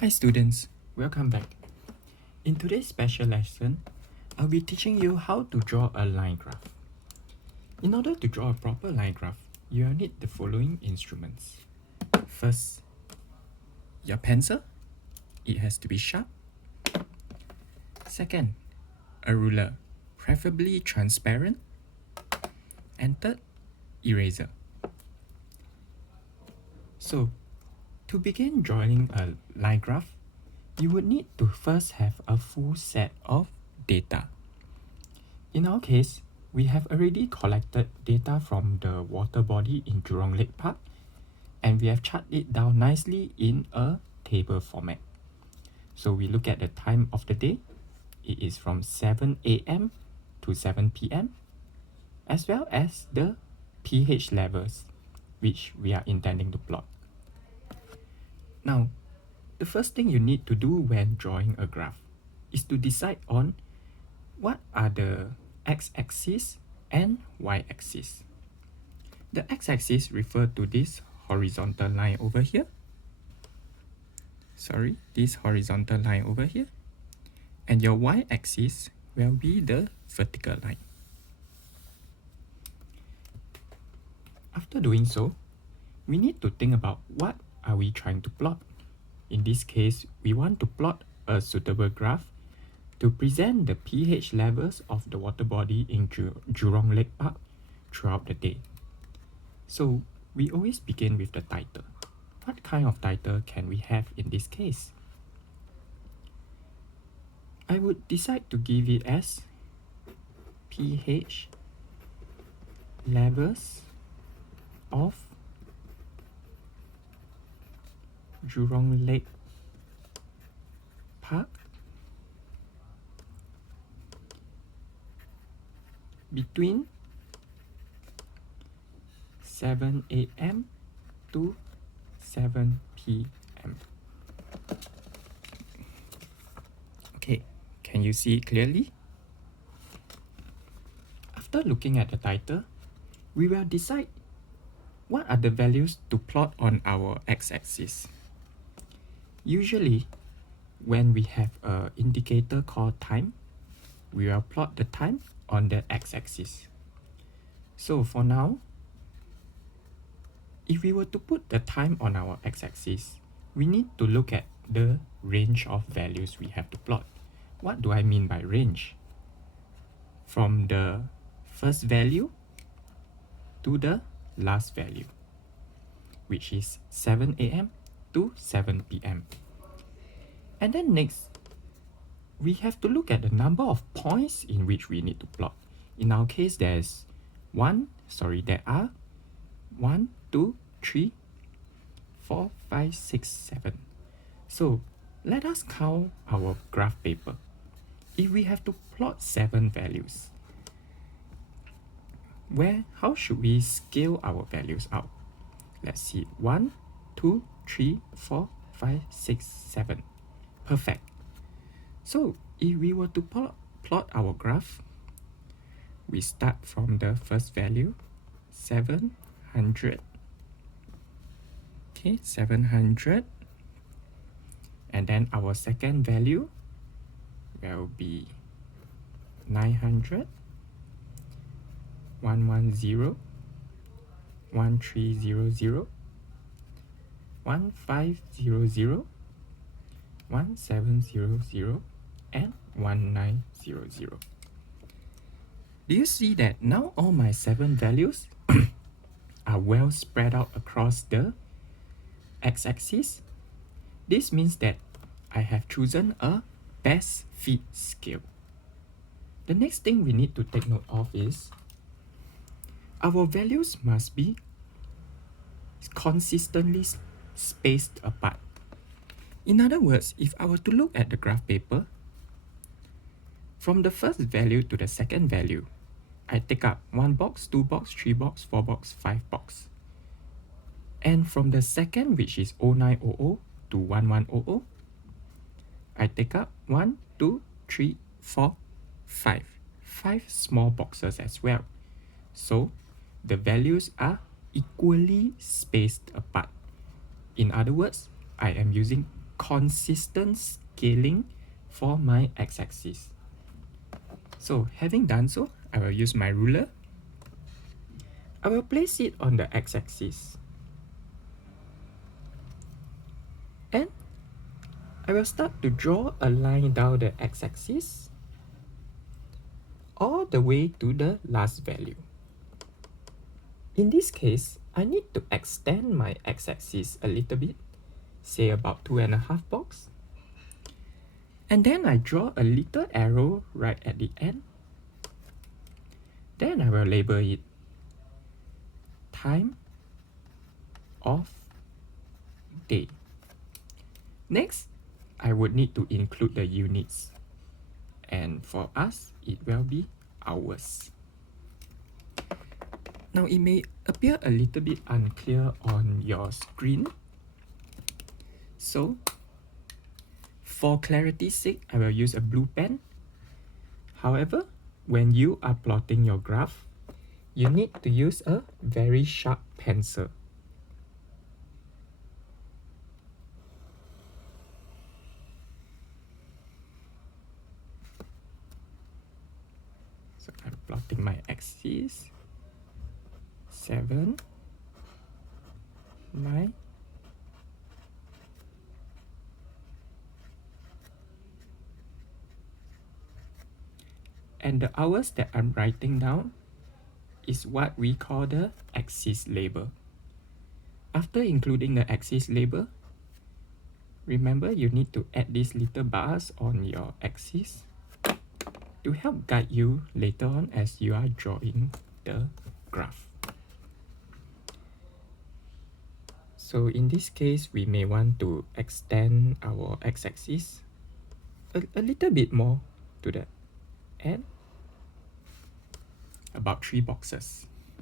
Hi students, welcome back. In today's special lesson, I'll be teaching you how to draw a line graph. In order to draw a proper line graph, you will need the following instruments. First, your pencil. It has to be sharp. Second, a ruler, preferably transparent. And third, eraser. So, to begin drawing a line graph, you would need to first have a full set of data. In our case, we have already collected data from the water body in Jurong Lake Park, and we have charted it down nicely in a table format. So we look at the time of the day. It is from 7 a.m. to 7 p.m. as well as the pH levels, which we are intending to plot. Now, the first thing you need to do when drawing a graph is to decide on what are the x-axis and y-axis. The x-axis refers to this horizontal line over here. This horizontal line over here. And your y-axis will be the vertical line. After doing so, we need to think about what are we trying to plot. In this case, we want to plot a suitable graph to present the pH levels of the water body in Jurong Lake Park throughout the day. So we always begin with the title. What kind of title can we have in this case? I would decide to give it as pH levels of Jurong Lake Park between 7 a.m. to 7 p.m. Okay, can you see it clearly? After looking at the title, we will decide what are the values to plot on our x-axis. Usually, when we have an indicator called time, we will plot the time on the x-axis. So for now, if we were to put the time on our x-axis, we need to look at the range of values we have to plot. What do I mean by range? From the first value to the last value, which is 7 a.m. to 7 p.m. And then next, we have to look at the number of points in which we need to plot. In our case, there are 1, 2, 3, 4, 5, 6, 7. So let us count our graph paper. If we have to plot 7 values, how should we scale our values out? Let's see, 1, 2, 3, 4, 5, 6, 7. Perfect. So if we were to plot our graph, we start from the first value, 700. Okay, 700. And then our second value will be 900, 110, 1300, 1500, 1700, and 1900. Do you see that now all my 7 values are well spread out across the x-axis? This means that I have chosen a best fit scale. The next thing we need to take note of is our values must be consistently spaced apart. In other words, if I were to look at the graph paper, from the first value to the second value, I take up 1 box, 2 box, 3 box, 4 box, 5 box. And from the second, which is 0900 to 1100, I take up 1, 2, 3, 4, 5. 5 small boxes as well. So the values are equally spaced apart. In other words, I am using consistent scaling for my x-axis. So having done so, I will use my ruler. I will place it on the x-axis. And I will start to draw a line down the x-axis all the way to the last value. In this case, I need to extend my x-axis a little bit, say about 2.5 blocks. And then I draw a little arrow right at the end. Then I will label it time of day. Next, I would need to include the units. And for us, it will be hours. Now it may appear a little bit unclear on your screen. So, for clarity's sake, I will use a blue pen. However, when you are plotting your graph, you need to use a very sharp pencil. So I'm plotting my axis. 7, 9, and the hours that I'm writing down is what we call the axis label. After including the axis label, remember you need to add these little bars on your axis to help guide you later on as you are drawing the graph. So in this case, we may want to extend our x-axis a little bit more to the end, about 3 boxes.